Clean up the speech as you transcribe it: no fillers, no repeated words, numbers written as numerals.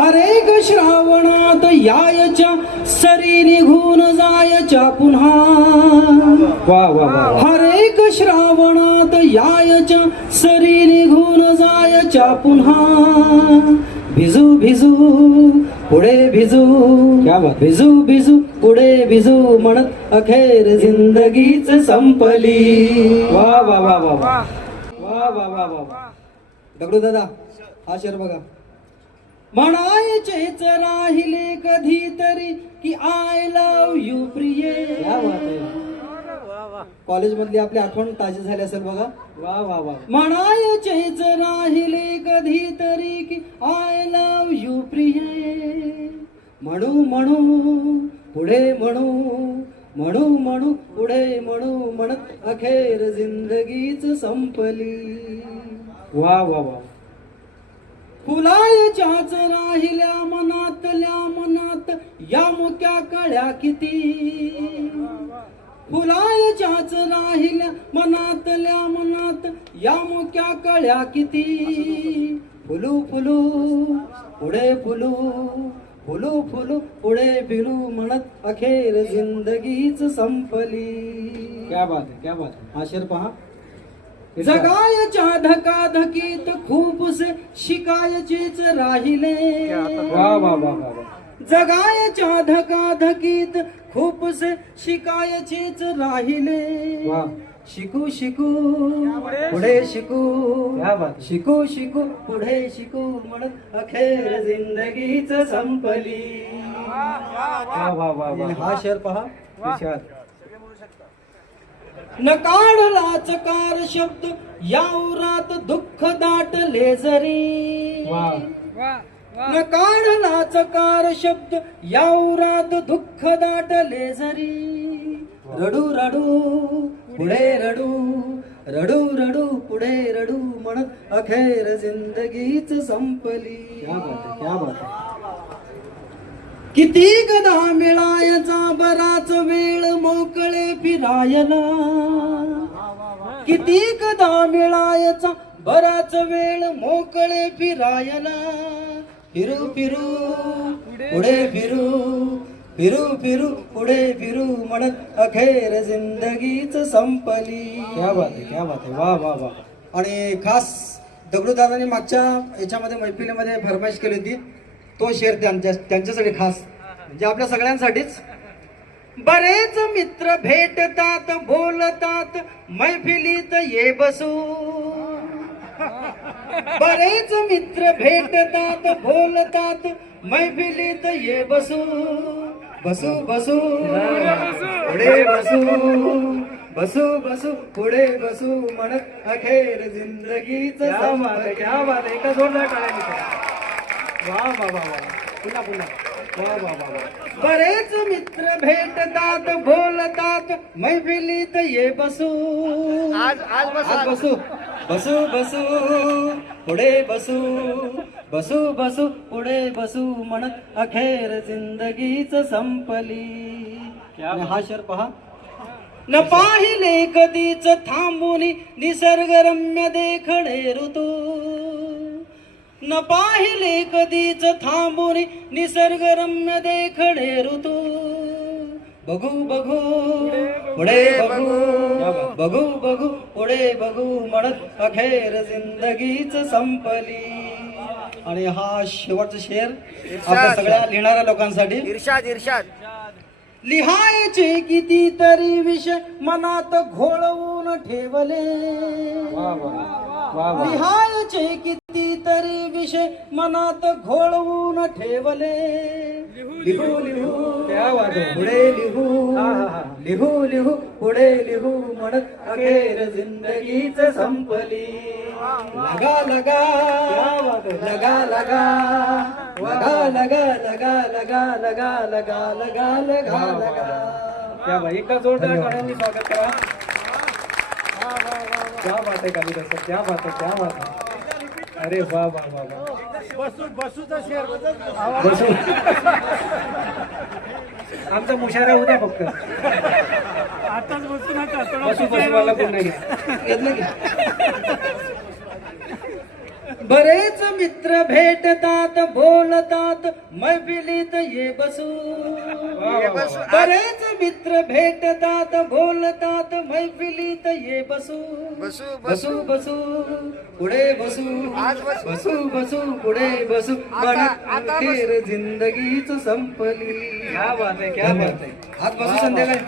हरेक श्रावणात यायच्या सरी निघून जायच्या पुन्हा. वा वा वा. हरेक श्रावणात यायच्या सरी निघून जायच्या पुन्हा. भिजू भिजू पुढे भिजू, क्या बात. भिजू भिजू पुढे भिजू म्हणत अखेर जिंदगीच संपली. वा वा वा वा वा वा वा वा वा. दगडू दादा हा शेर बघा. म्हणायचेच राहिले कधीतरी की आय लव्ह यू प्रिये. क्या बात आहे. कॉलेज मधली आपली आठवण ताजी झाली असेल बघा. वा वा वा. म्हणायचेच राहिले कधीतरी की आय लव्ह यू प्रिये. म्हणू म्हणू पुढे म्हणू, म्हणू म्हणू पुढे म्हणू म्हणत अखेर जिंदगीच संपली. वा वा वा. फुलायच्याच राहिल्या मनातल्या मनात या मुक्या कळ्या किती. फुलायच्याच राहिल्या मनातल्या मनात या मुक्या कळ्या किती. फुलू फुलू पुढे फुलू, फुलू फुलू पुढे फिरू म्हणत अखेर जिंदगीच संपली. क्या बात आहे, क्या बात आहे. हा शेर पहा. जगायच्या धकाधकीत खूपसे शिकायचेच राहिले. वा वा वा वा वा. जगायच्या धकाधकीत खूपसे शिकायचेच राहिले. वा. शिकू शिकू पुढे शिकू, क्या बात. शिकू शिकू पुढे शिकू म्हणत अखेर जिंदगीच संपली. वा वा वा वा. हा शेर पहा. विचार. न काढलाच कार शब्द यावरात दुःख दाटले जरी. वा. न काढलाच कार शब्द यावरात दुःख दाटले जरी. रडू रडू पुढे रडू, रडू रडू पुढे रडू म्हणत अखेर जिंदगीच संपली. क्या बात आहे, क्या बात आहे. किती गदा मिळायचा बराच वेळ मोकळे फिरायला. किती गदा मिळायचा बराच वेळ मोकळे फिरायला. फिरू फिरू पुढे फिरू, फिरू फिरू पुढे फिरू म्हणत अखेर जिंदगीच संपली. क्या बात आहे, क्या बात आहे. वा वा वा. आणि खास दगडूदादांनी मागच्या याच्यामध्ये मैफिलीमध्ये फरमाईश केली होती. तो शेर त्यांच्यासाठी खास, म्हणजे आपल्या सगळ्यांसाठीच. बरेच मित्र भेटतात बोलतात मैफिलीत ये बसू. बरेच मित्र भेटतात बोलतात मैफिलीत ये बसू. बसू बसू पुढे बसू, बसू बसू पुढे बसू म्हणत अखेर जिंदगीच क्या बात आहे, क्या बात आहे. एका जोरदार टाळ्या. वा वा वा वा. पुन्हा पुन्हा. वा वा वा वा. बरेच मित्र भेटतात बोलतात मैफिलीत ये बसू. आज बसू, बसू बसू पुढे बसू, बसू बसू पुढे बसू म्हणत अखेर जिंदगीच संपली. आणि हा शेर पहा. न पाहिले कधीच थांबून निसर्गरम्य देखणे ऋतू. न पाहिले कधीच थांबून निसर्गरम्य देखणे ऋतू. बघू बघू पुढे बघू, बघू बघू पुढे बघू म्हणत अखेर जिंदगीच संपली. आणि हा शेवटचा शेर आपल्या सगळ्या लिहिणाऱ्या लोकांसाठी. इर्षाद इर्षाद. लिहायचे कितीतरी विषय मनात घोळवून ठेवले. वा वा वा वा. लिहायचे कितीतरी विषय मनात घोळवून ठेवले. लिहू लिहू क्या बात आहे. पुढे लिहू, हा, हा, हा. लिहू लिहू पुढे लिहू म्हणत अखेर जिंदगीच संपली. लगा लगा लगा लगा लगा लगा लगा लगा लगा लगा लगा लगा लगा. क्या बात. एका जोरदार टाळ्यांनी स्वागत करा. क्या बात आहे कविता सर. क्या बात आहे, क्या बात आहे. अरे वा वा वा वा. बसूचा शेर. बसू. आमचा मुशारा होता फक्त. आताच बसू नका. बसू बसू मला पुन्हा घ्या. घेतलं की बरेच मित्र भेटतात बोलतात मैफिलीत ये बसू बरेच मित्र भेटतात बोलतात मैफिलीत ये बसू बसू बसू पुढे बसू बसू बसू पुढे बसू म्हणत अखेर जिंदगीच संपली. क्या बात आहे, क्या बात आहे. आज बसू संध्याकाळी